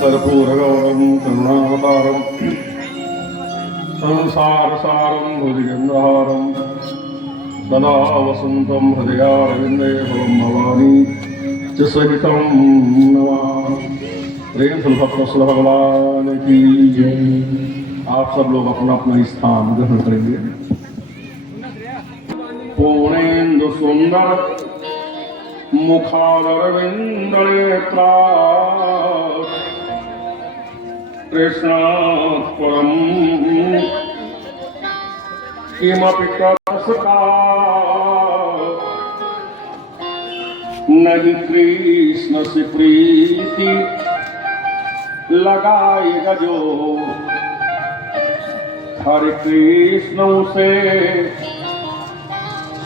कर्पूरगौरं करुणावतारं संसारसारं भुजगन्धहारं सदा वसन्तं हृदयारविन्दे भवं भवानी च सहितं नमामि। प्रेम भक्त भगवान की जय। आप सब लोग अपना अपना स्थान ग्रहण करेंगे। पूर्णेन्दु सुंदर मुखारविंदनेत्रा कृष्णात् परं किमपि तत्सता नहीं कृष्ण से प्रीति लगाएगा जो हरे कृष्ण से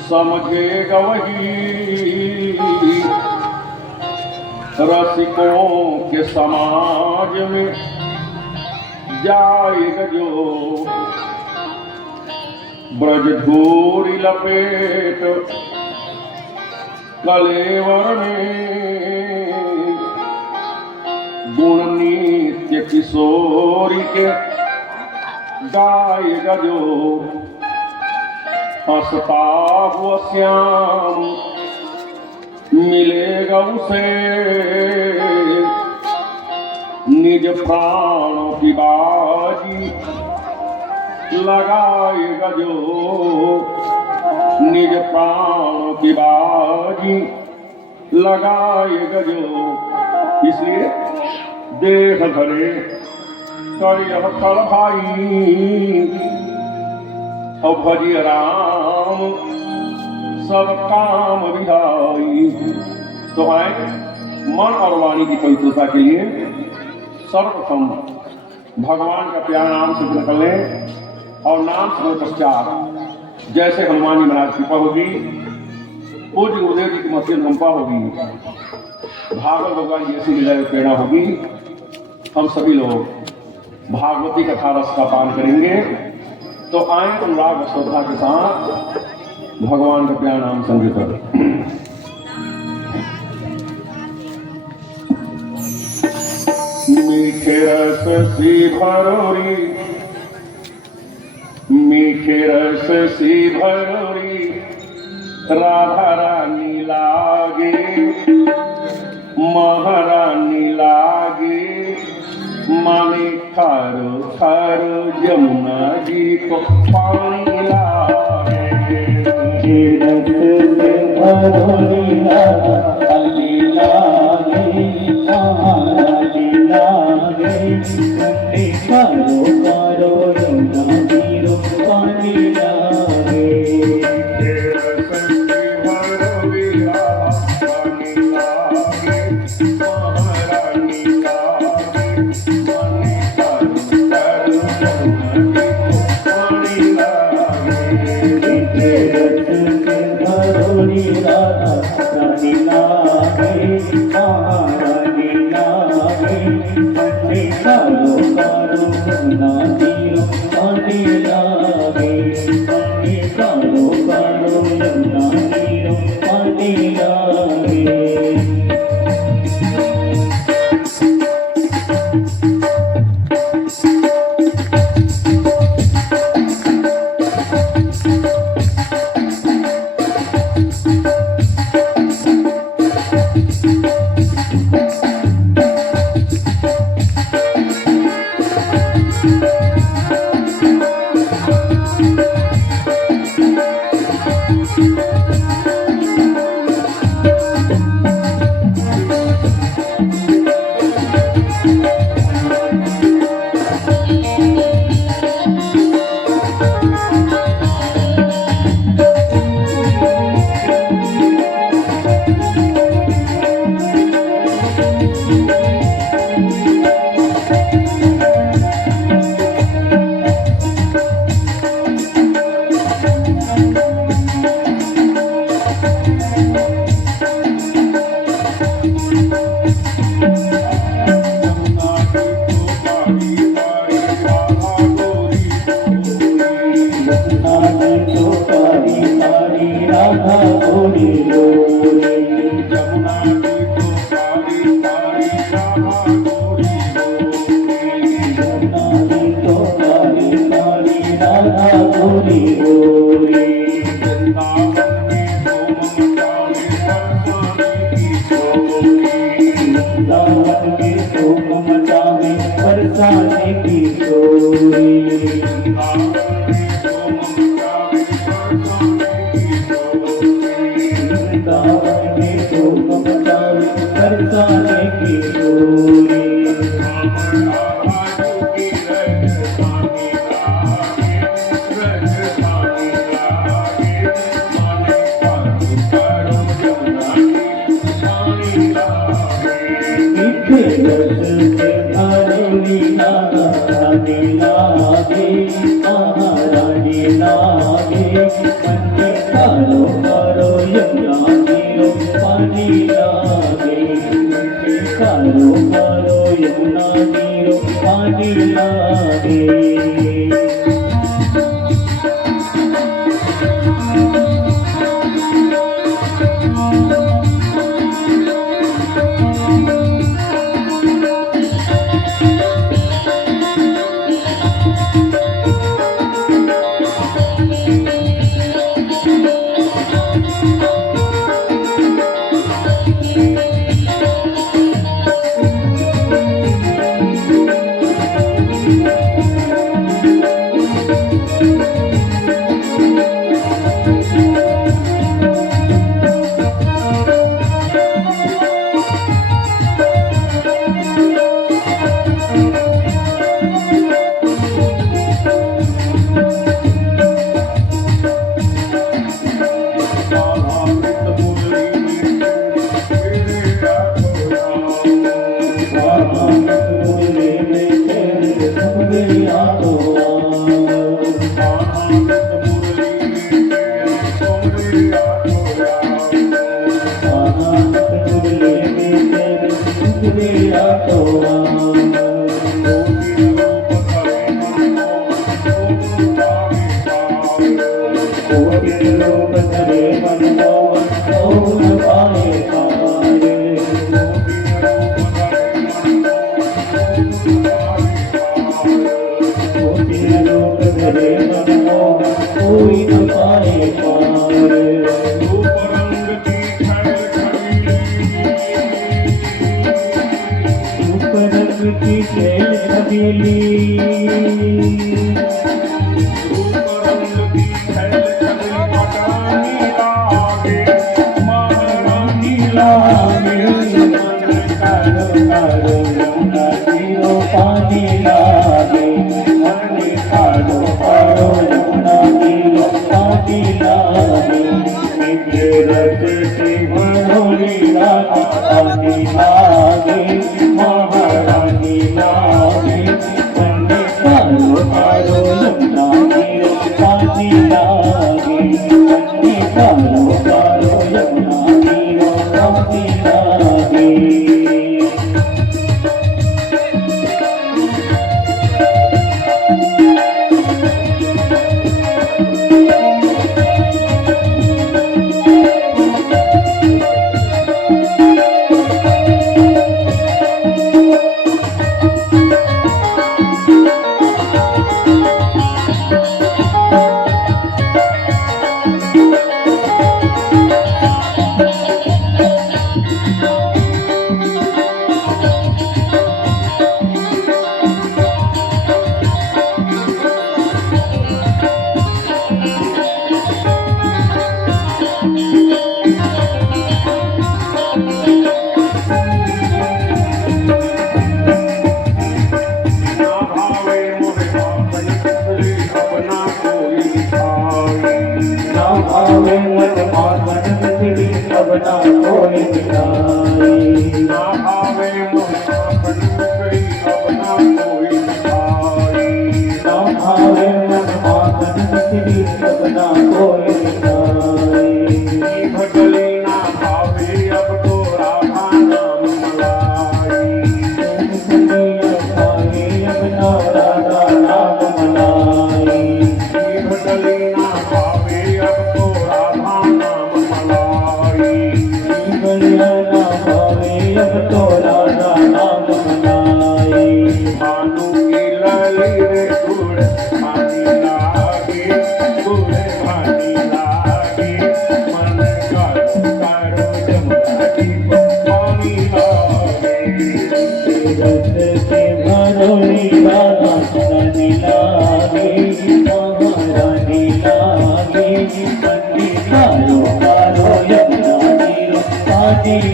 समझेगा वही रसिकों के समाज में जाएगा जो ब्रज धूरी लपेट कलेवर में गुण नित्य किशोरी के गाएगा जो हंसता हुआ श्याम मिलेगा उसे निज प्राणों की बाजी लगाएगा जो निज प्राणों की बाजी लगाएगा जो। इसलिए देह धरे कर यह कर भाई और भजिय राम सब काम विधाई। तो आए मन और वाणी की पवित्रता के लिए सर्वप्रथम भगवान का प्यार नाम से कर लें और नाम से पश्चात जैसे हनुमान जी महाराज कृपा होगी, पूज्य गुरुदेव जी की मसीह अनुकंपा होगी, भागवत भगवान जी ऐसी लीला प्रेरणा होगी, हम सभी लोग भागवती कथा रस का पान करेंगे। तो आए अनुराग और श्रद्धा के साथ भगवान का प्यार नाम संगीत मीठे रस सी भरोरी मीठे रस सी भरोरी राधा रानी लागे महारानी लागे माने खारो खारो जमुना जी को पानी लागे। रस से भरोरी रानी लागे महारानी लागे खारो खारो जमुना जी को पानी लागे। दावत के शोक मचावे बरसाने की डोरी। दावत के शोक मचावे बरसाने की डोरी।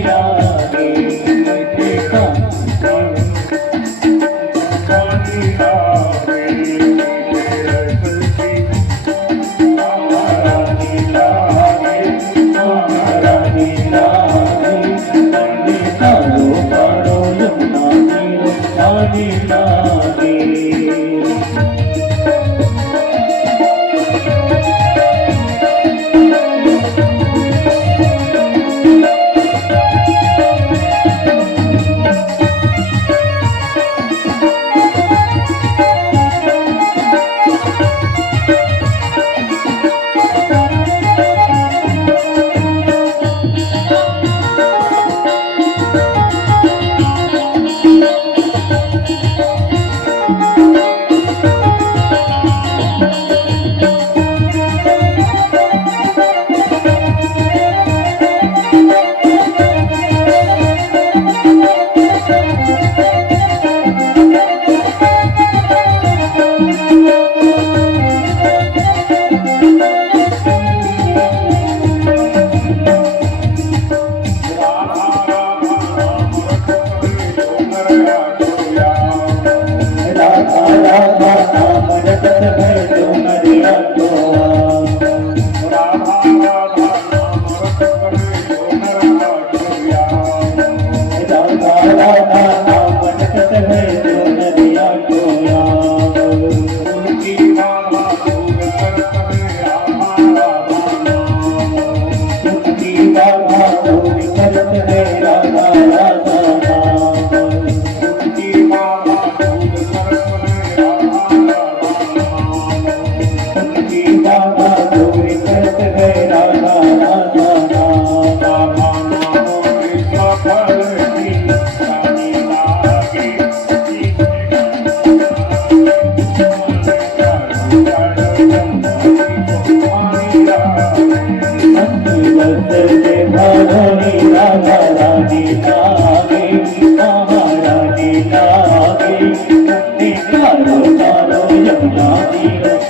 लागे मीठे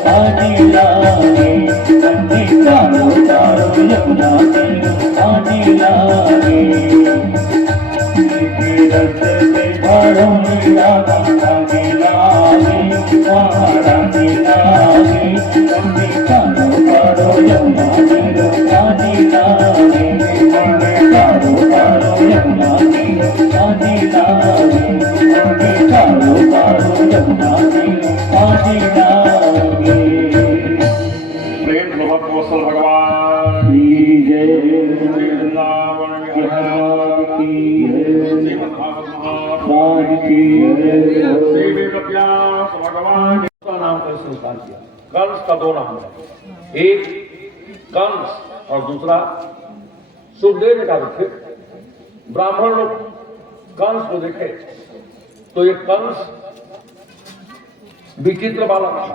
पानी लागे मीठे रस की रानी लागे रानी लागे नंदी कालो कालो यमुना तीरो रानी लागे प्रेम भगवत कौशल भगवान वृंदावन व्यास भगवान का नाम कर संस्कार किया। कंस का दो नाम है, एक कंस और दूसरा सुखदेव का रखे। ब्राह्मण लोग कंस को देखे तो ये कंस विचित्र वाला था।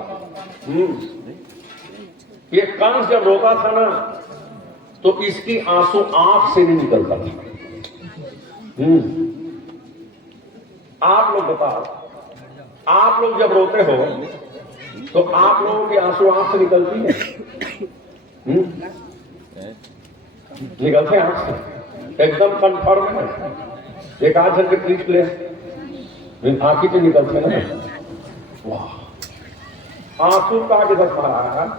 ये कंस जब रोता था ना तो इसकी आंसू आंख से नहीं निकलता था। आप लोग बताओ, आप लोग जब रोते हो तो आप लोगों की आंसू आंख से निकलती है? निकलते हैं आंख से, एकदम कन्फर्म है। एक आध घंटे ट्रीट ले आंखी से निकलते हैं ना। वाह, आंसू का के दस महाराज,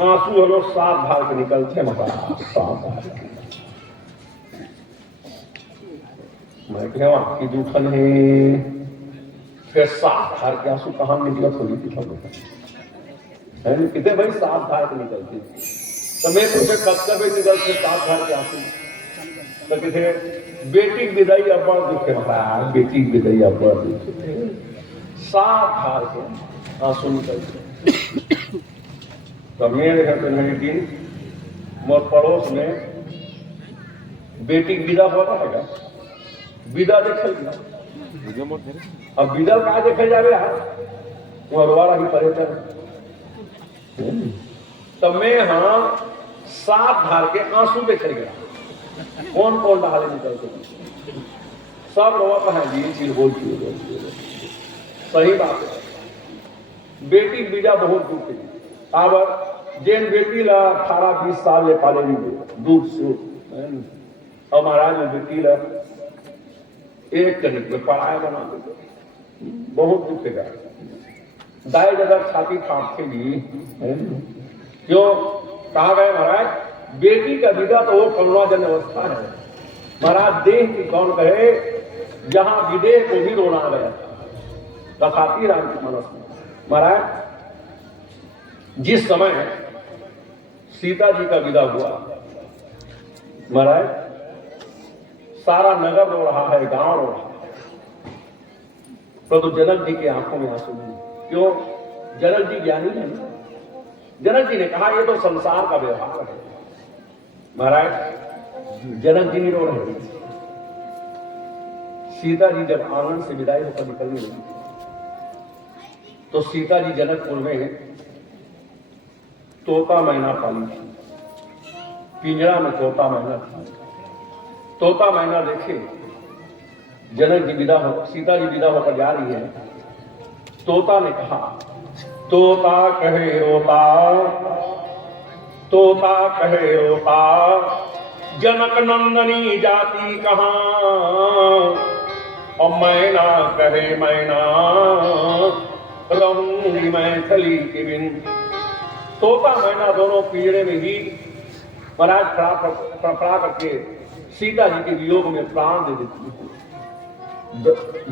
आंसू हम लोग सात भाग के निकलते हैं महाराज, सात भाग। मैं क्या आपकी जूठन है, फिर सात धार के आंसू कहां निकलत होगी थी सब लोग कितने भाई सात धार के निकलती। तो मैं पूछे कब भाई निकलते सात धार के आंसू? तो किसी बेटी विदाई अब्बड़ दुखे महाराज, बेटी विदाई अब्बड़ दुखे, सात धार के आंसू निकलते। तो मेरे घर पे नहीं दिन मोर पड़ोस में बेटी विदा हुआ था, विदा देखल गया। अब विदा कहा देखे जावे वहां रोवारा ही पर्यटन। तब मैं हाँ सात धार के आंसू देखे गया, कौन कौन डाले निकलते सब रोवा कहा जी चीज बोलती है। सही बात है, बेटी विदा बहुत दुख है। अब जेन बेटी ला 18-20 साल ले पाले दूध से और महाराज ने वकील एक तरीके में पढ़ाया बना देते, बहुत दुख है। दाई जगह छाती फाड़ेगी क्यों? कहा गए महाराज बेटी का विदा तो वो करुणाजन अवस्था है महाराज, देह की कौन कहे, जहां विदेह को भी रोना गया तथापि राम की मनस में। महाराज जिस समय सीता जी का विदा हुआ महाराज, सारा नगर रो रहा है, गांव रो रहा है, परंतु जनक जी की आंखों में आंसू नहीं। क्यों? जनक जी ज्ञानी है। जनक जी ने कहा ये तो संसार का व्यवहार है। महाराज जनक जी नहीं रो रहे। सीता जी जब आंगन से विदाई होकर निकलने लगी तो सीता जी जनकपुर में तोता मैना पाली थी, पिंजरा में तोता मैना था। तोता मैना देखे जनक जी विदा हो, सीता जी विदा होकर जा रही है, तोता ने कहा तोता कहे रोता, तोता कहे रोता, जनक नंदनी जाती कहां, और मैना कहे मैना रहूंगी मैं खली के बिन। तोता मैना दोनों पिंजरे में ही महाराज फड़फड़ा करके सीता जी के वियोग में प्राण दे देती है।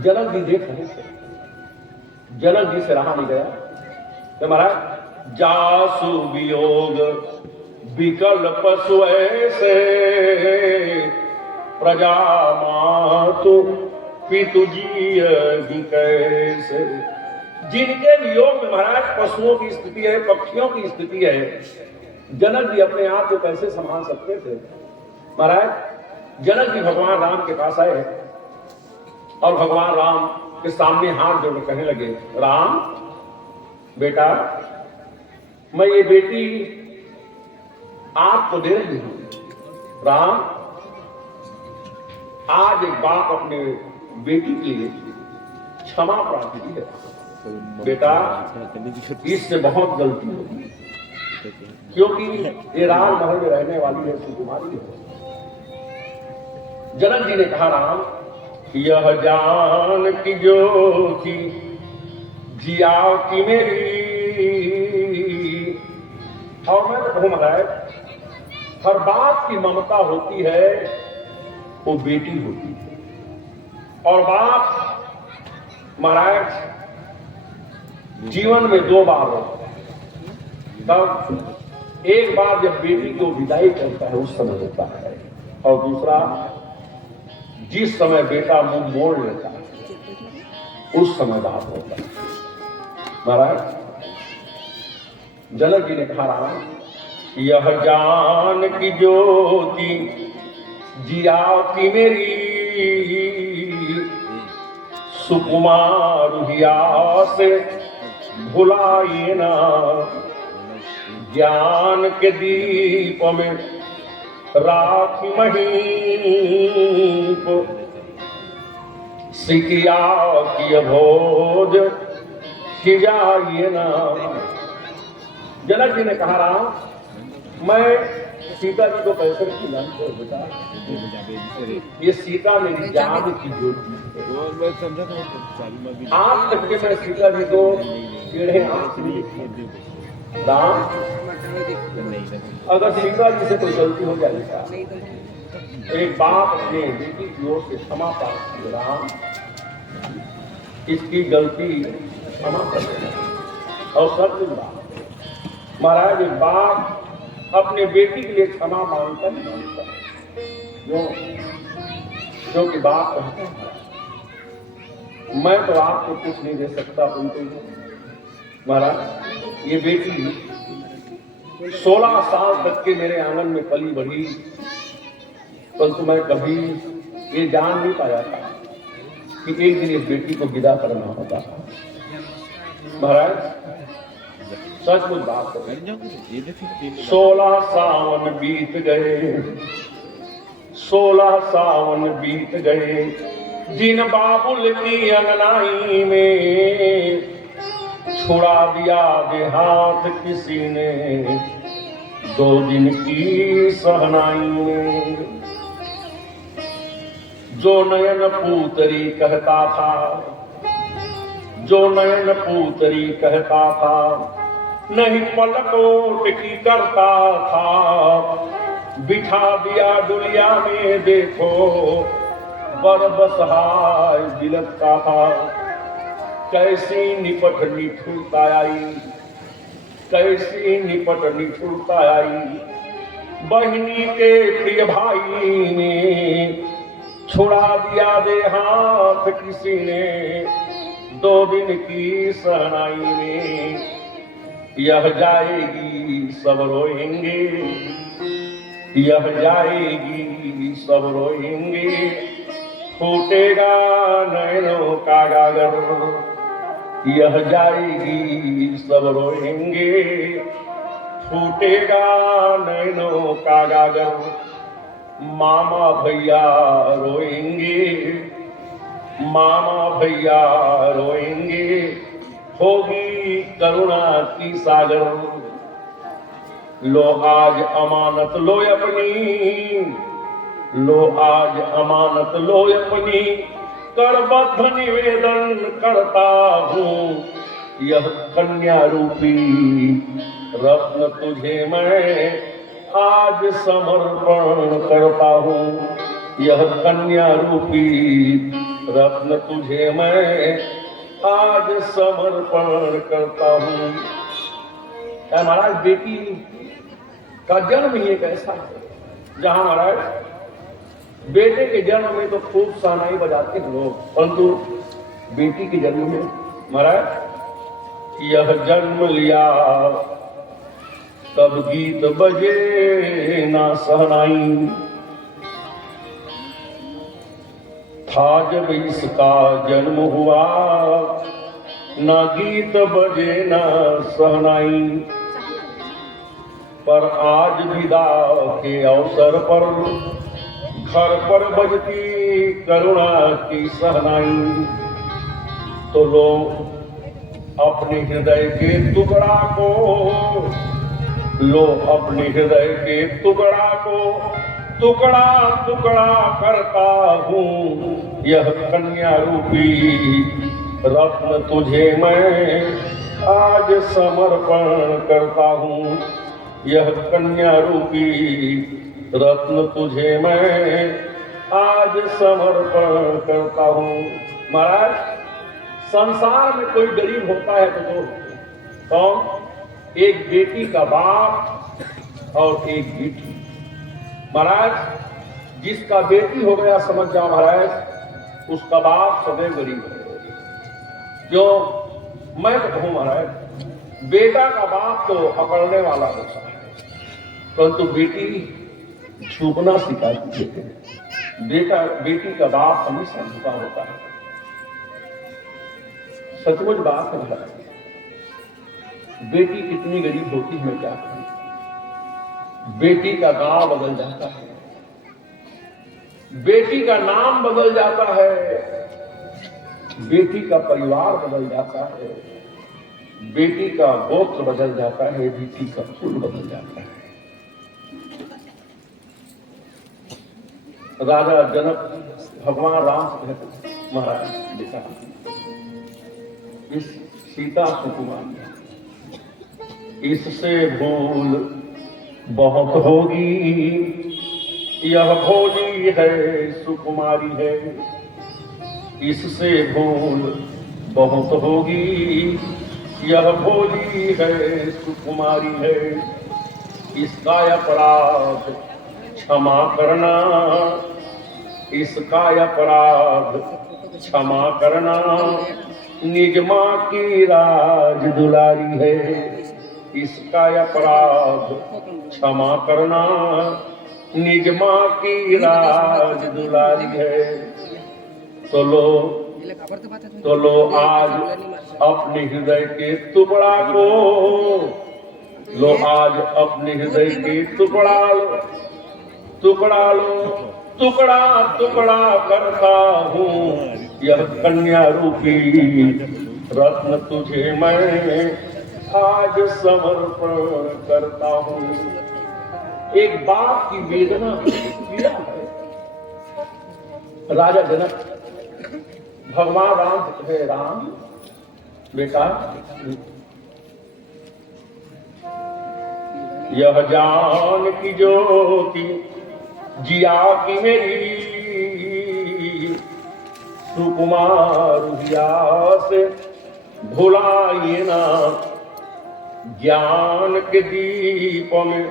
जनक जी देख रहे थे, जनक जी से रहा नहीं गया तो महाराज जासु वियोग विकल्प स्वैसे, प्रजा मातु पितु जीय कैसे। जिनके वियोग में महाराज पशुओं की स्थिति है, पक्षियों की स्थिति है, जनक जी अपने आप को कैसे संभाल सकते थे? महाराज जनक जी भगवान राम के पास आए और भगवान राम के सामने हाथ जोड़ कहने लगे, राम बेटा मैं ये बेटी आपको दे रही हूं। राम आज एक बाप अपने बेटी के लिए क्षमा प्रार्थी है। बेटा इससे बहुत गलती होगी, क्योंकि ये राजमहल में रहने वाली है, सुकुमारी है। जनक जी ने कहा राम यह जान की ज्योति जिया की मेरी, और मैं तो कहूं महाराज हर बात की ममता होती है वो बेटी होती है। और बाप महाराज जीवन में दो बार होता है। तब एक बार जब बेटी को विदाई करता है उस समय होता है, और दूसरा जिस समय बेटा मुंह मोड़ लेता है उस समय बात होता है। महाराज जनक जी ने कहा राम यह जान की ज्योति जिया की मेरी, सुकुमार हिया से भुलाइए ना, ज्ञान के दीप में राखी महीप, सिकिया की भोज खिजाइए ना। जनक जी ने कहा राम मैं सीता जी को कैसे खिलाऊं बेटा, ये सीता मेरी जान की ज्योति है। आज तक के मैं सीता जी को टेढ़े आंख से नहीं देखी। राम अगर सीता जी से कोई गलती हो जाएगा, एक बाप अपने बेटी की ओर से क्षमा प्राप्त किए, राम इसकी गलती क्षमा कर देना। और सब बात महाराज एक बाप अपने बेटी के लिए क्षमा मांगता नहीं मांगता जो कि बाप कहते हैं मैं तो आपको कुछ नहीं दे सकता, परंतु महाराज ये बेटी 16 साल तक के मेरे आंगन में पली बढ़ी, परंतु मैं कभी ये जान नहीं पाया था कि एक दिन इस बेटी को विदा करना होता। महाराज सचमुच बात है, 16 सावन बीत गए, 16 सावन बीत गए, जिन बाबुल की अंगनाई में छुड़ा दिया देहात किसी ने, 2 दिन की सहनाई में। जो नयन पूतरी कहता था, जो नयन पूतरी कहता था, नहीं पलकों टिकी करता था। बिठा दिया दुनिया में देखो, बरबसहाय बिलखता था। कैसी निपट निठुरता आई, कैसी निपट निठुरता आई। बहिनी के प्रिय भाई ने छुड़ा दिया दे हाथ किसी ने, 2 दिन की सहनाई में। यह जाएगी सब रोएंगे, यह जाएगी सब रोएंगे। फूटेगा नैनों का गागर, यह जाएगी सब रोएंगे। फूटेगा नैनों का गागर, मामा भैया रोएंगे, मामा भैया रोएंगे। होगी करुणा की सागर। लो आज अमानत लो अपनी, लो आज अमानत लो अपनी। करबद्ध निवेदन करता हूँ, यह कन्या रूपी रत्न तुझे मैं आज समर्पण करता हूँ। यह कन्या रूपी रत्न तुझे मैं आज समर्पण करता हूँ। महाराज बेटी का जन्म ही एक ऐसा है जहां महाराज बेटे के जन्म में तो खूब शहनाई बजाते हैं लोग, परंतु बेटी के जन्म में महाराज यह जन्म लिया तब गीत बजे ना शहनाई। था जब इसका जन्म हुआ, ना गीत बजे ना शहनाई। पर आज विदा के अवसर पर घर पर बजती करुणा की शहनाई। तो लोग अपने हृदय के टुकड़ा को, लो अपने हृदय के टुकड़ा को टुकड़ा टुकड़ा करता हूँ। यह कन्या रूपी रत्न तुझे मैं आज समर्पण करता हूँ। यह कन्या रूपी रत्न तुझे मैं आज समर्पण करता हूँ। महाराज संसार में कोई गरीब होता है तो कौन? एक बेटी का बाप और एक बेटी। महाराज जिसका बेटी हो गया समझ जाओ महाराज उसका बाप सदैव गरीब है। जो मैं तो कहूँ महाराज बेटा का बाप तो अकड़ने वाला होता है, परंतु बेटी छुपना सिखाती है। बेटा बेटी का बाप हमेशा झुका होता है। सचमुच बात है महाराज। बेटी कितनी गरीब होती है मैं क्या कहूं। बेटी का गांव बदल जाता है, बेटी का नाम बदल जाता है, बेटी का परिवार बदल जाता है, बेटी का गोत्र बदल जाता है, बेटी का कुल बदल जाता है। राजा जनक भगवान राम से कहते महाराज देखा इस सीता सुकुमारी इससे भूल बहुत होगी। यह भोली है सुकुमारी है, इससे भूल बहुत होगी। यह भोली है सुकुमारी है, इसका अपराध क्षमा करना, इसका अपराध क्षमा करना। निज माँ की राज दुलारी है, इसका अपराध क्षमा करना। निज माँ की राज दुलारी है। तो लो आज अपने हृदय के टुकड़ा को, लो आज अपने हृदय के टुकड़ा लो, टुकड़ा लो, टुकड़ा टुकड़ा करता हूँ। यह कन्या रूपी रत्न तुझे मैं आज समर्पण करता हूँ। एक बाप की वेदना पीड़ा है। राजा जनक भगवान राम से कहे, राम बेटा यह जान की ज्योति जिया की मेरी सुकुमार हिया से भुलाइए ना, ज्ञान के दीप में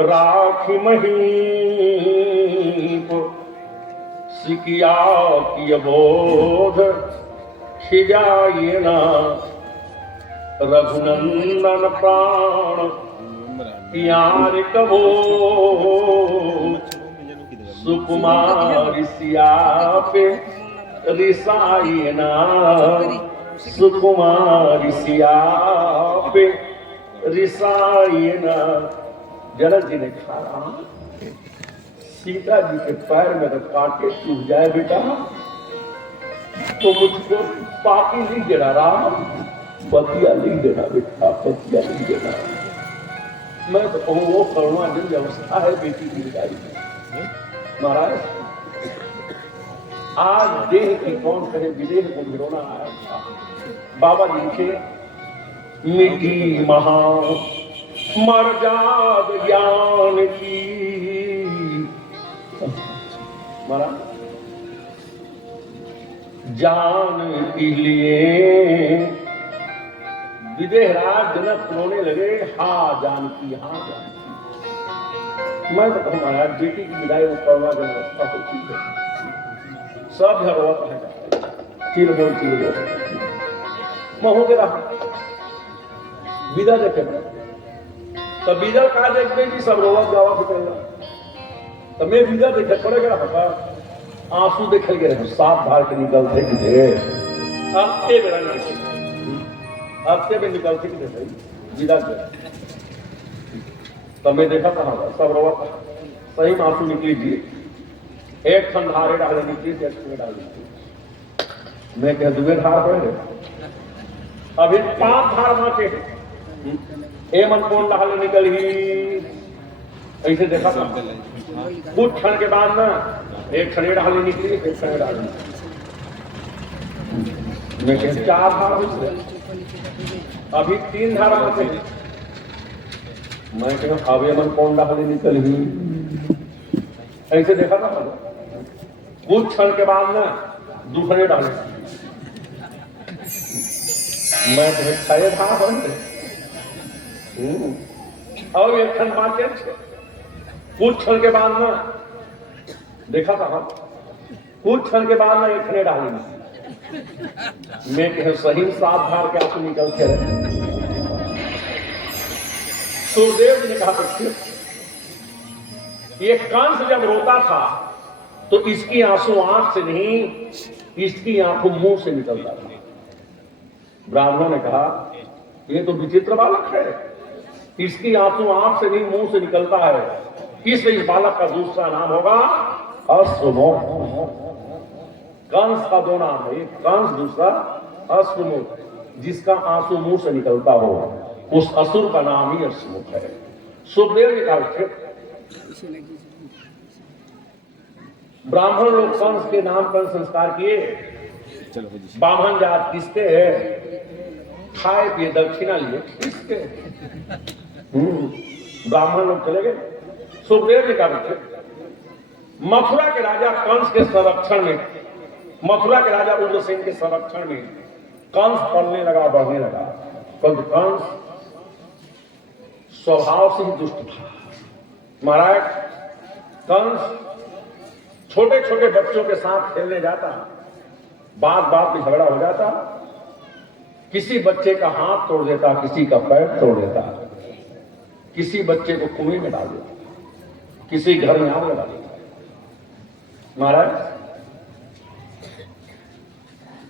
राखी महीप, सिकिया की बोध खिजाइए ना, रघुनंदन प्राण प्यार कबो, सुकुमार सिया पे रिसाइए ना, सुकुमार सिया पे रिसाइए ना। जनक जी ने कहा, सीता जी के पैर में तो कांटे चुभ जाए बेटा तो मुझको बाकी नहीं देना, राम पतिया नहीं देना बेटा, पतिया नहीं देना। मैं तो वो करुणाजन अवस्था है बेटी की विदाई में। महाराज आज देह की कौन कहे, विदेह को भिरोना आया था। बाबा जी के मिटी महा मर्याद ज्ञान की, महाराज जान के लिए विदेहराज जनक रोने लगे, हाँ जानकी, हाँ जानकी। मैं तो कहूँ महाराज बेटी की विदाई में करुणा जन अवस्था होती है, सब घर रोता है, चिर बोल महू के रहा विदा देखे तो विदा कहा देखते जी सब रोवत गावा फिर तो मैं विदा देखे पड़े रहा, आंसू देखे गए साफ धार के निकलते कि हफ्ते में निकलते कि भाई विदा कर। तब मैं देखा कहाँ था सब रोवत, सही में आंसू निकली जी, एक खंड धारे डाले निकली थी, एक डाल दी। मैं कह दुबे धार पड़े अभी 5 धार माचे ए मन कौन डाले निकल ही, ऐसे देखा था। कुछ क्षण के बाद ना एक क्षण डाले निकली, एक क्षण डाले। मैं कह 4 धार हुई, अभी 3 धार माचे। मैं कह अब ए मन कौन डाले निकल ही, ऐसे देखा था। कुछ क्षण के बाद ना दूसरे डाले, मैं तुम्हें 6 धार बन और एक क्षण बात कुछ क्षण के बाद ना देखा था हम, कुछ क्षण के बाद ना एक क्षण डालेंगे। मैं कह सही 7 धार के आंसू निकलते रहे। सुरदेव जी ने कहा ये कंस जब रोता था तो इसकी आंसू आंख से नहीं, इसकी आंखों मुंह से निकलता था। ब्राह्मणों ने कहा ये तो विचित्र बालक है, इसकी आंसू आंख से नहीं मुंह से निकलता है, इसलिए इस बालक का दूसरा नाम होगा अश्वमोह। कंस का 2 नाम है, एक कंस दूसरा अश्वमुख। जिसका आंसू मुंह से निकलता हो उस असुर का नाम ही अश्वमुख है। सुखदेव जी का ब्राह्मण लोग कंस के नाम पर संस्कार किए, ब्राह्मण जात किसके खाए पिए दक्षिणा लिए किसके, ब्राह्मण लोग चले गए। सुखदेव जी का मथुरा के राजा कंस के संरक्षण में, मथुरा के राजा उग्रसेन के संरक्षण में कंस पलने लगा, बढ़ने लगा। परंतु कंस स्वभाव से ही दुष्ट था। महाराज कंस छोटे छोटे बच्चों के साथ खेलने जाता, बात बात में झगड़ा हो जाता, किसी बच्चे का हाथ तोड़ देता, किसी का पैर तोड़ देता, किसी बच्चे को कुएं में डाल देता, किसी घर में आग लगा देता। महाराज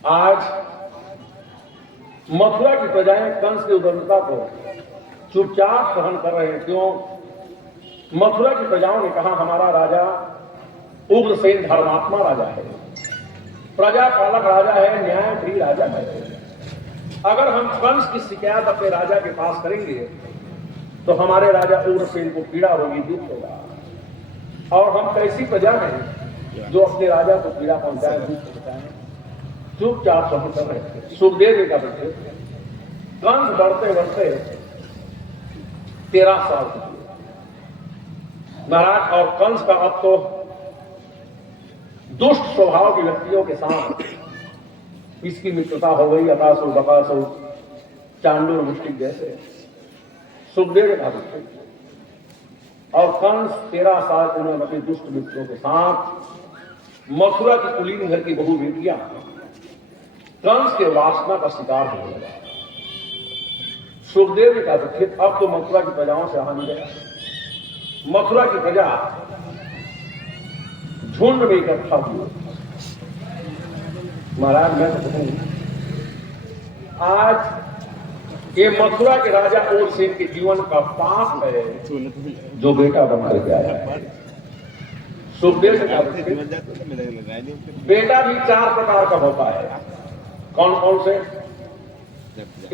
आज मथुरा की प्रजाएं कंस की उदारता को चुपचाप सहन कर रहे हैं। क्यों? मथुरा की प्रजाओं ने कहा हमारा राजा उग्रसेन धर्मात्मा राजा है, प्रजा पालक राजा है, न्यायप्रिय राजा है। अगर हम कंस की शिकायत अपने राजा के पास करेंगे तो हमारे राजा उग्रसेन को पीड़ा होगी, दुख होगा। और हम कैसी प्रजा हैं जो अपने अपने राजा को पीड़ा पहुंचाए, दुख पहुंचाए, चुपचाप सब कर रहे थे। सुखदेव जी का बच्चे कंस बढ़ते बढ़ते 13 साल के हुए महाराज। और कंस का अब तो दुष्ट स्वभाव के व्यक्तियों के साथ इसकी मित्रता हो गई। अकासुर, बकासुर, चांडूर, मुष्टिक जैसे सुखदेव का बच्चे। और कंस 13 साल उन्होंने अपने दुष्ट मित्रों के साथ मथुरा की कुलीन घर की बहु बेटियां कंस के वासना का शिकार हो गया। सुखदेव ने कहा फिर अब तो मथुरा की प्रजाओं से रहा नहीं गया। मथुरा की प्रजा झुंड में इकट्ठा हुई। महाराज मैं तो कहूं आज ये मथुरा के राजा ओरसेन के जीवन का पाप है जो बेटा बनकर के आया है। सुखदेव ने कहा बेटा भी 4 प्रकार का होता है। कौन कौन से?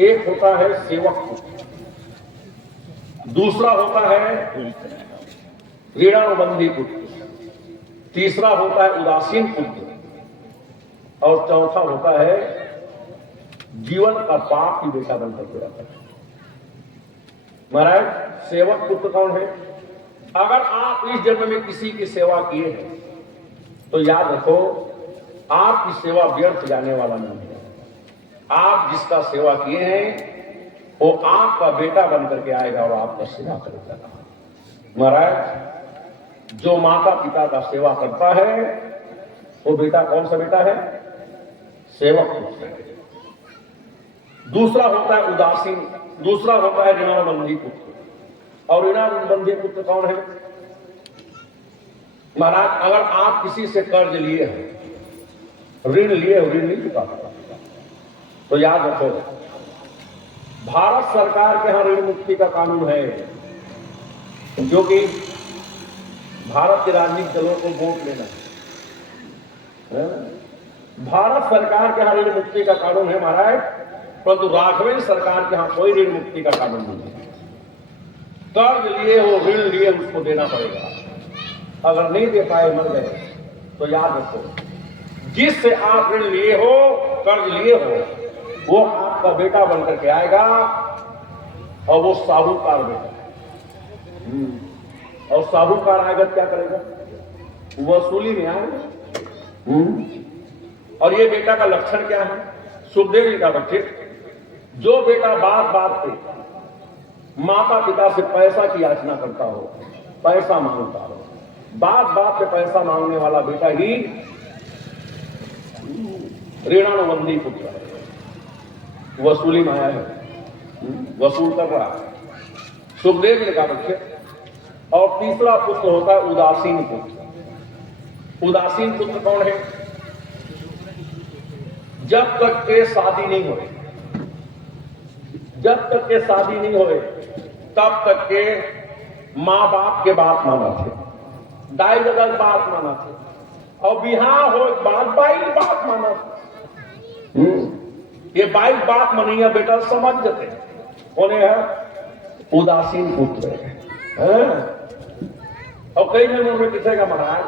एक होता है सेवक पुत्र, दूसरा होता है ऋणानुबंधी पुत्र, तीसरा होता है उदासीन पुत्र, और चौथा होता है जीवन का पाप की बेटा बनकर के रहता है। महाराज सेवक पुत्र कौन है? अगर आप इस जन्म में किसी की सेवा किए हैं तो याद रखो आपकी सेवा व्यर्थ जाने वाला नहीं है। आप जिसका सेवा किए हैं वो आपका बेटा बनकर के आएगा और आपका सेवा करेगा। महाराज जो माता पिता का सेवा करता है वो बेटा कौन सा बेटा है? सेवक पुत्र। दूसरा होता है उदासीन, दूसरा होता है ऋणानुबंधी पुत्र। और ऋणानुबंधी पुत्र कौन है? महाराज अगर आप किसी से कर्ज लिए हो, ऋण लिए हो, ऋण नहीं चुका तो याद रखो भारत सरकार के यहां ऋण मुक्ति का कानून है, जो कि भारत के राजनीतिक दलों को वोट लेना है। भारत सरकार के यहां ऋण मुक्ति का कानून है महाराज, परंतु राघवेंद्र सरकार के यहां कोई ऋण मुक्ति का कानून नहीं है। कर्ज लिए हो, ऋण लिए, उसको देना पड़ेगा। अगर नहीं दे पाए, मर गए, तो याद रखो जिससे आप ऋण लिए हो, कर्ज लिए हो, वो आपका बेटा बनकर के आएगा और वो साहूकार बेटा। और साहूकार आएगा क्या करेगा? वसूली में आएगा। और ये बेटा का लक्षण क्या है? सुखदेव जी का बच्चे जो बेटा बात बात पे माता पिता से पैसा की याचना करता हो, पैसा मांगता हो, बात बात पे पैसा मांगने वाला बेटा ही ऋणानुबंधी पुत्र है। वसूली में आया है, वसूल कर रहा है। सुखदेव जी का बच्चे। और तीसरा पुत्र होता है उदासीन पुत्र। उदासीन पुत्र कौन है? जब तक के शादी नहीं होए, जब तक के शादी नहीं होए तब तक के माँ बाप के बात माना थे, दाई दादा बात माना थे, और बिहार हो बाद बाई बात माना थे। ये बाई बात मनिया बेटा समझ जाते उन्हें है उदासीन पुत्र है। और कई जन में किसे का महाराज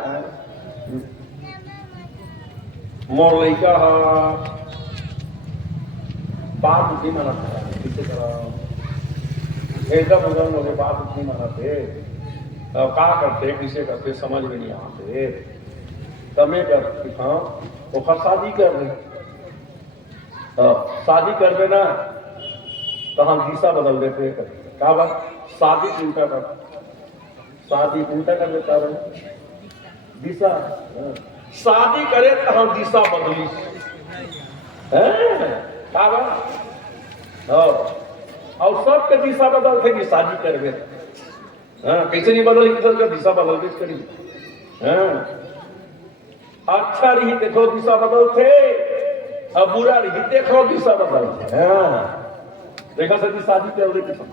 मोर लड़का बात उतनी माना था, किसे एकदम उदम हो गए, बात उतनी माना थे, क्या करते किसे करते समझ में नहीं आते। तमें कर हाँ वो खर शादी कर रहे, शादी कर देना तो हम दिशा बदल देते। क्या बात? शादी उल्टा कर, शादी उल्टा कर देता है दिशा। शादी करे तो हम दिशा बदली क्या बात? और सबके दिशा बदल थे कि शादी करवे। कैसे नहीं बदली? किसी का दिशा बदल दे करी। अच्छा रही देखो दिशा बदल थे, अब बुरा रही देखो दिशा बदल थे। देखा सर शादी कर रही किसी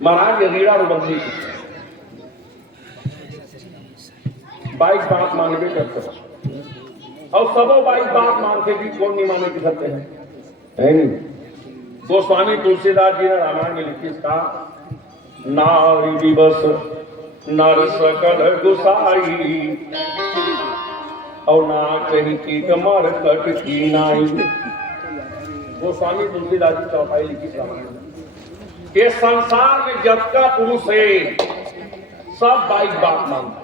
महाराज ये ऋणानुबंधी बाइक बात मांगने करते और सबो बाइक बात मांगते भी कौन नहीं माने की सकते हैं, है नहीं? गोस्वामी तुलसीदास जी ने रामायण में लिखी इसका नारी दिवस नर सकल गुसाई और ना कहीं की कमर कट की नाई। गोस्वामी तुलसीदास जी चौपाई लिखी रामायण। ये संसार में जब का पुरुष है सब बाइक बात मानते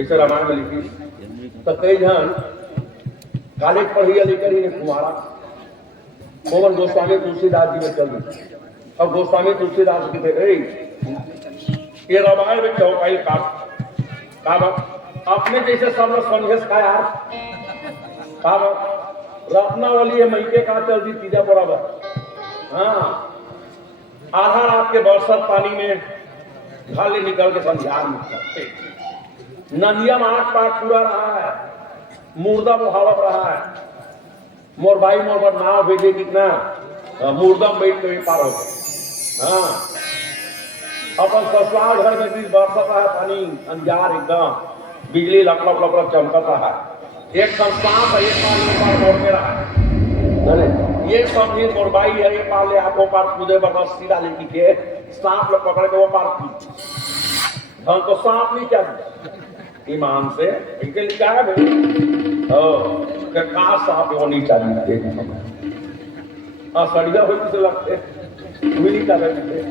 ऐसे रामायण में लिखी। तो कई जन कॉलेज पढ़िया लेकर ही कुमारा मोहन गोस्वामी तुलसीदास जी में चल गई। अब गोस्वामी तुलसीदास जी थे ये रामायण में चौपाई का अपने जैसे सब लोग संघर्ष का यार का रत्नावली है मैके का चल दी तीजा बराबर। हाँ आधा रात के बरसात पानी में घाले निकल के संध्यार में नदिया में 8 पाट पूरा रहा है, मुर्दा बहावत रहा है। मोर भाई मोर नाव भेजे कितना मुर्दा बैठ के पार हो। हाँ अपन ससुराल घर में भी बरसत रहा है पानी अंजार एकदम बिजली लपलप लपलप चमकता है। एक सांप है एक पार मोड़ के रहा है। ये सब भी मोर भाई है एक पार ले आपको पार कूदे बर्दाश्त सीधा लेके के सांप लोग पकड़ के वो पार कूद हाँ तो सांप नहीं चाहिए ईमान से इनके लिए क्या है कहा सांप वो नहीं चाहिए। हाँ सड़िया हुई किसे लगते हुई नहीं चाहिए।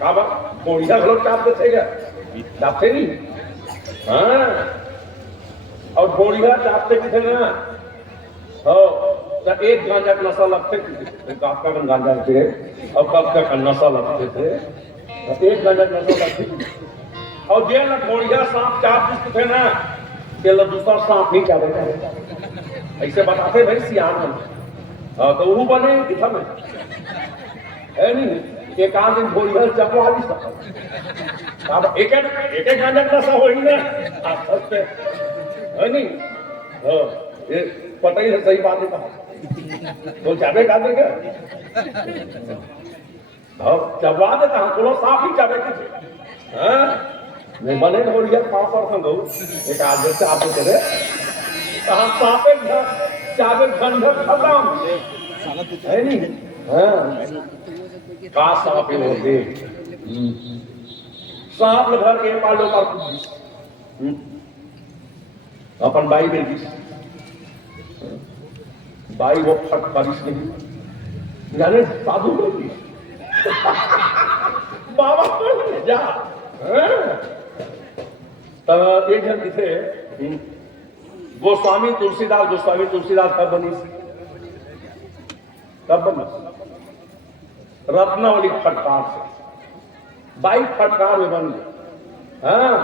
हाँ बढ़िया लोग चाहते थे क्या चाहते नहीं। हाँ और बढ़िया चाहते थे ना हो तो एक गांजा का नशा लगते थे आपका गांजा थे और कब का नशा लगते थे एक गांजा का नशा लगते थे। और जे ना बढ़िया सांप चाहते थे ना ये लोग दूसरा सांप नहीं चाहते ऐसे बताते भाई सियान तो वो बने किथा में है नहीं एक आध दिन बढ़िया चपवा भी सकता एक गांजा का नशा हो ही ना आप सस्ते है नहीं। ये पता ही है सही बात है कहा तो चाबे का देगा चबवा देता हम कोनो साफ ही चाबे के हाँ नहीं बने तो बोलिए 5% हो एक आदमी से आप करे तो हम साफे चाबे झंझट खत्म है नहीं। हाँ का साफ होते सांप घर के पालो का अपन बाई बेटी बाई वो फट बारिश नहीं जाने साधु लोग बाबा पर जा एक जन किसे गोस्वामी तुलसीदास कब बनी रत्नावली फटकार से बाई फटकार में बन गई। हाँ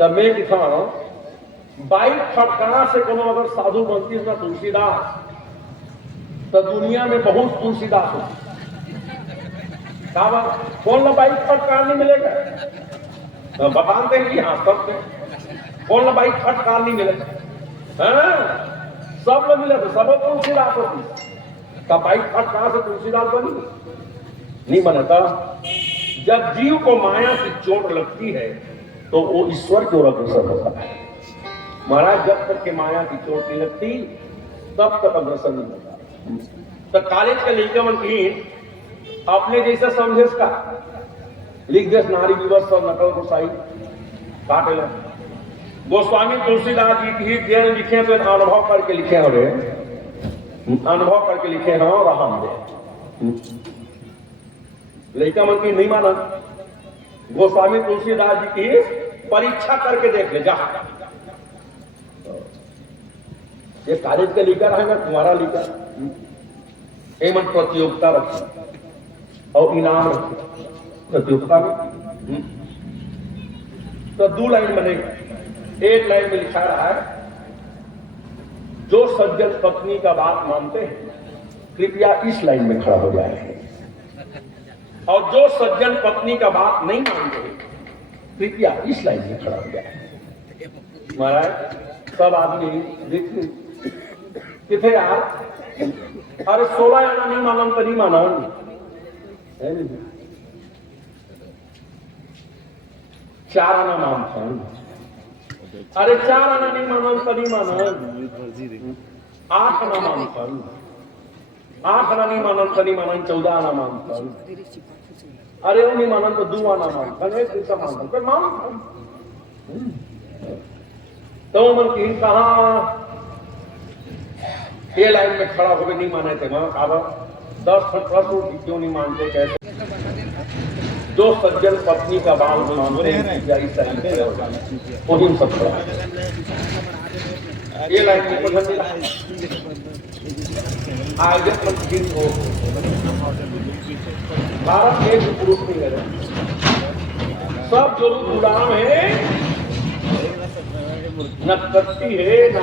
तब मैं दिखा बाई फटकार से कोनो अगर साधु बनती है ना तुलसीदास तो दुनिया में बहुत तुलसीदास हो कौन ना बाई फटकार नहीं मिलेगा तो बताते हैं कि हाँ सबसे कौन ना बाई फटकार नहीं मिलेगा। हाँ सब लोग मिले तो सब तुलसीदास होती तब बाई फटकार से तुलसीदास बनी नहीं बनता। जब जीव को माया की चोट लगती है तो वो ईश्वर की ओर अग्रसर होता है। महाराज जब तक के माया की चोट नहीं लगती तब तक अग्रसर नहीं होता। तो कॉलेज के लड़का मन की अपने जैसा समझे का लिख दे नारी दिवस और नकल गोसाई काटे ला गोस्वामी तुलसीदास जी की जैन लिखे तो अनुभव करके लिखे हो रे अनुभव करके लिखे हैं और हम दे लड़का मन की नहीं माना गोस्वामी तुलसीदास जी की परीक्षा करके देख ले जा ये कॉलेज का लिखा रहेगा तुम्हारा लिखा एवं प्रतियोगिता रखी और इनाम रखी प्रतियोगिता में तो 2 लाइन बनेगा। एक लाइन में लिखा रहा है जो सज्जन पत्नी का बात मानते हैं कृपया इस लाइन में खड़ा हो जाए और जो सज्जन पत्नी का बात नहीं मानते कृपया इस लाइन में खड़ा हो जाए। महाराज सब आदमी देखते किथे यार अरे 16 आना नहीं मानम तो नहीं मानम चार आना मानता अरे 4 आना नहीं मानम तो नहीं मानम 8 आना मानता 8 आना नहीं मानम तो नहीं मानम 14 आना मानता अरे वो नहीं मानन तो दुआ ना मान गणेश जी का मान पर मान तो मन की कहा ये लाइन में खड़ा होकर नहीं माने थे वहां कहा 10 फुट प्रभु क्यों नहीं मानते कैसे जो सज्जन पत्नी का बाल मानते हैं वही सब खड़ा ये लाइन में पसंद आज दिन को भारत में जो पुरुष नहीं है सब जो गुलाम है न करती है न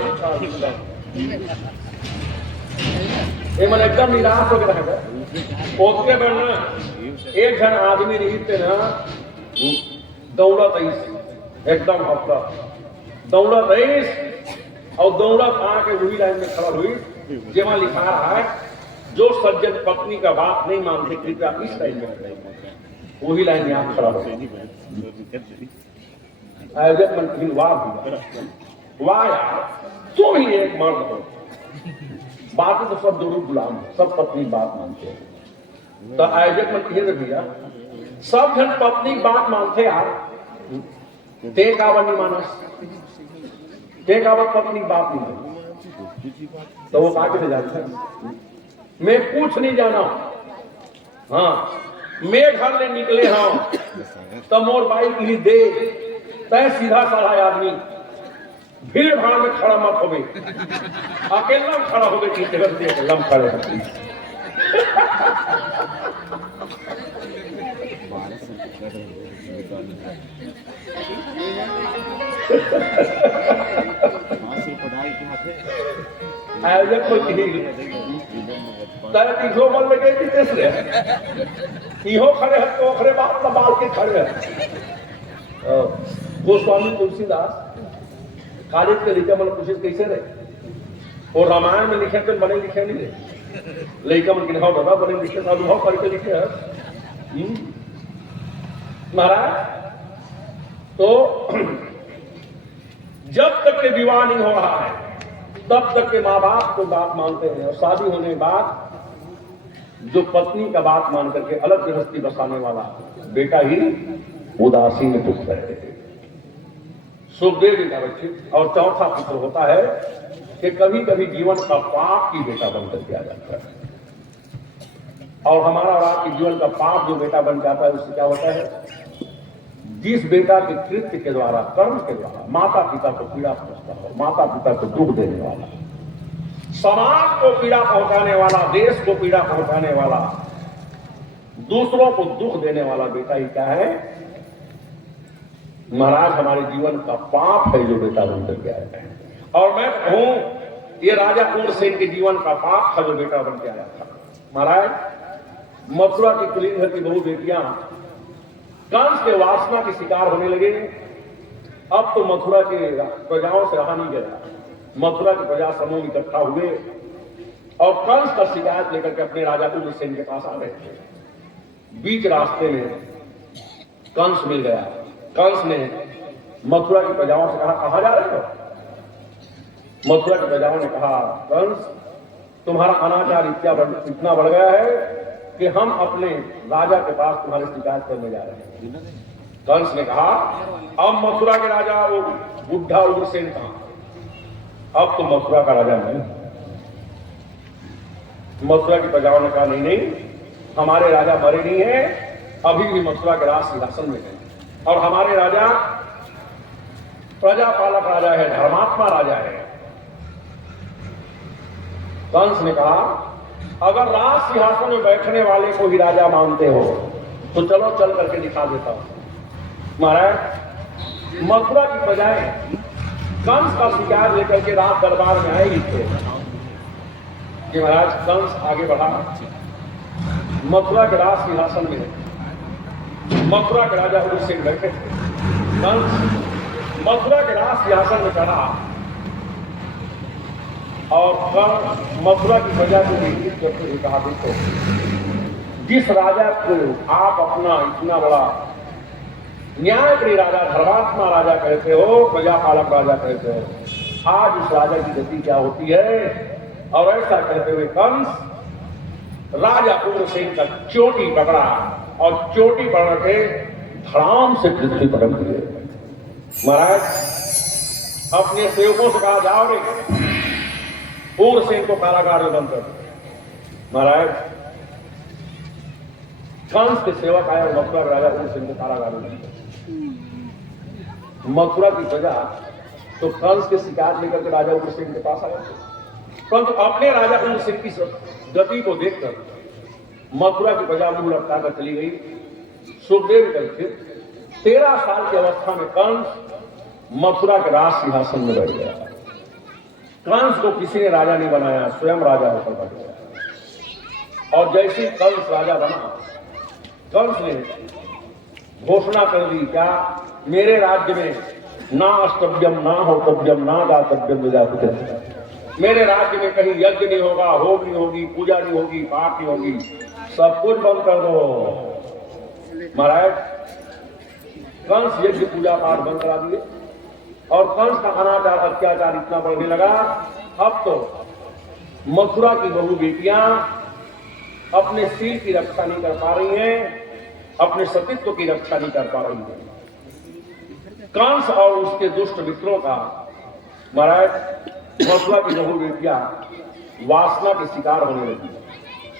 ये मन एकदम निराश होकर रहेगा ओके बनना एक जन आदमी रहते ना दौड़त एकदम हफ्ता दौड़त और दौड़त आके वही लाइन में खड़ा हुई जेमा लिखा रहा है जो सज्जन पत्नी का बात नहीं मानते कृपया इस लाइन में वही लाइन में आप खड़ा हो आयोजक मंत्री वाह यार तुम ही एक मर्द हो बाकी तो सब दोनों गुलाम सब पत्नी बात मानते हैं तो आयोजक मंत्री भैया सब जन पत्नी बात मानते यार ते कावन नहीं माना ते कावन पत्नी बात नहीं मानी तो वो आगे ले जाते मैं कुछ नहीं जाना हाँ मैं घर ले निकले हाँ तो मोर बाइक ही दे तय सीधा साधा आदमी भीड़ भाड़ में खड़ा मत होवे अकेला खड़ा होवे की जगह से अकेला खड़े होवे आयोजक को तारे तीसरो बल लगे कि तीसरे इहो खड़े हैं तो खड़े बात ना बाल के खड़े हैं गोस्वामी तुलसीदास खालिद के लिखे मन पूछे कैसे रहे और रामायण में लिखे तो बने लिखे नहीं रहे लेकिन मन गिनहाव दादा बने लिखे अनुभव करके लिखे है महाराज तो जब तक के विवाह नहीं हो रहा है तब तक के माँ बाप को बात मानते हैं और शादी होने के बाद जो पत्नी का बात मान करके अलग गृहस्थी बसाने वाला बेटा ही उदासीन पुत्र है सुखदेव जी का रक्षित और चौथा पुत्र होता है कि कभी कभी जीवन का पाप की बेटा बनकर के आ जाता है और हमारा और आपके जीवन का पाप जो बेटा बन जाता है उससे क्या होता है जिस बेटा के कृत्य के द्वारा कर्म के द्वारा माता पिता को पीड़ा पहुंचता हो माता पिता को दुख देने वाला समाज को पीड़ा पहुंचाने वाला देश को पीड़ा पहुंचाने वाला दूसरों को दुख देने वाला बेटा ही क्या है महाराज हमारे जीवन का पाप है जो बेटा बनकर के आया है और मैं कहूं ये राजा उग्रसेन के जीवन का पाप था जो बेटा बन के आया था महाराज मथुरा की कुलीन की बहु बेटियां कंस के वासना के शिकार होने लगे अब तो मथुरा के प्रजाओं से रहा नहीं गया मथुरा के प्रजा समूह इकट्ठा हुए और कंस का शिकायत लेकर के अपने राजा उग्रसेन के पास आ गए थे बीच रास्ते में कंस मिल गया कंस ने मथुरा की प्रजाओं से कहा कहां जा रहे हो मथुरा की प्रजाओं ने कहा कंस तुम्हारा अनाचार इतना बढ़ गया है कि हम अपने राजा के पास तुम्हारी शिकायत करने जा रहे हैं कंस ने कहा अब मथुरा के राजा वो बुढ़ा उग्रसेन कहा अब तो मथुरा का राजा नहीं मथुरा की प्रजाओं ने कहा नहीं नहीं हमारे राजा मरे नहीं है अभी भी मथुरा के राज सिंहासन में है और हमारे राजा प्रजापालक राजा है धर्मात्मा राजा है कंस ने कहा अगर राज सिंहासन में बैठने वाले को ही राजा मानते हो तो चलो चल करके दिखा देता हूं महाराज मथुरा की प्रजाएं कंस का शिकार लेकर के राज दरबार में आए ही थे कि महाराज कंस आगे बढ़ा मथुरा के राज सिंहासन में मथुरा के राजा उग्रसेन बैठे थे कंस मथुरा के राज सिंहासन में चढ़ा और मथुरा की प्रजा को भी करते हुए कहा देखो जिस राजा को आप अपना इतना बड़ा न्यायप्रिय राजा धर्मात्मा राजा कहते हो प्रजापालक राजा कहते हो आज उस राजा की गति क्या होती है और ऐसा कहते हुए कंस राजा उग्रसेन का चोटी पकड़ा और चोटी पर रखे धड़ाम से पृथ्वी पर रख दिए। महाराज अपने सेवकों से कहा, जाओ रे उग्रसेन को कारागार में बंद कर दो। महाराज कंस के सेवक आए और मथुरा के राजा उग्रसेन को कारागार में बंद कर। मथुरा की प्रजा तो कंस के शिकार लेकर के राजा उग्रसेन के पास आए, परंतु अपने राजा उग्रसेन की गति को देखकर मथुरा की प्रजा मुंह लटका कर चली गई। सुखदेव करके 13 साल की अवस्था में कंस मथुरा के राज सिंहासन में बैठ गया। कंस को किसी ने राजा नहीं बनाया, स्वयं राजा होकर बैठ गया। और जैसे ही कंस राजा बना, कंस ने घोषणा कर दी, क्या मेरे राज्य में ना अष्टव्यम ना होतव्यम ना दातव्यम विजातव्यम, मेरे राज्य में कहीं यज्ञ नहीं होगा, होम नहीं होगी, पूजा नहीं होगी, पाठ नहीं होगी, सब कुछ बंद कर दो। महाराज कंस यज्ञ पूजा पाठ बंद करा दिए और कंस का अनाचार अत्याचार इतना बढ़ने लगा, अब तो मथुरा की बहु बेटियां अपने शील की रक्षा नहीं कर पा रही हैं, अपने सतीत्व की रक्षा नहीं कर पा रही हैं। कंस और उसके दुष्ट मित्रों का महाराज मथुरा की बहु बेटियां वासना के शिकार होने लगी।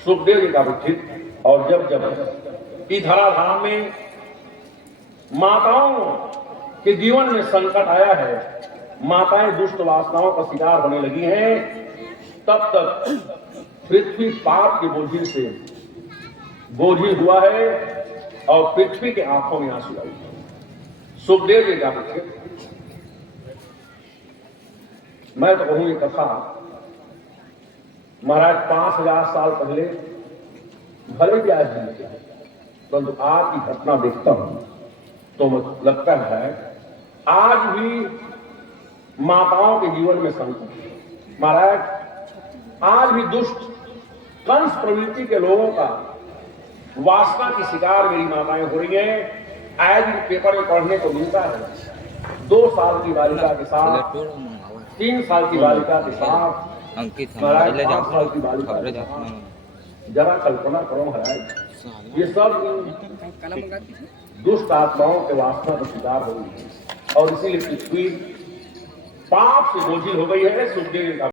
सुखदेव जी का विचित, और जब जब इस धराधाम में माताओं के जीवन में संकट आया है, माताएं दुष्ट वासनाओं का शिकार होने लगी हैं, तब तक पृथ्वी पाप के बोझिल से बोझिल हुआ है और पृथ्वी के आंखों में आंसू आई। सुखदेव जी का विचित, मैं तो कहूं ये कथा महाराज 5000 साल पहले भले भी आज नहीं किया, परंतु आज की घटना देखता हूं तो मुझे लगता है आज भी माताओं के जीवन में संकट है। महाराज आज भी दुष्ट कंस प्रवृत्ति के लोगों का वासना की शिकार मेरी माताएं हो रही हैं। आज भी पेपर में पढ़ने को मिलता है, 2 साल की बालिका के साथ, 3 साल की बालिका के साथ, महाराज 5 साल की बालिका के साथ, जरा कल्पना करो महाराज, ये सब दुष्ट आत्माओं के वासना का शिकार हो गई है और इसीलिए पृथ्वी पाप से बोझिल हो गई है। सुखदेव का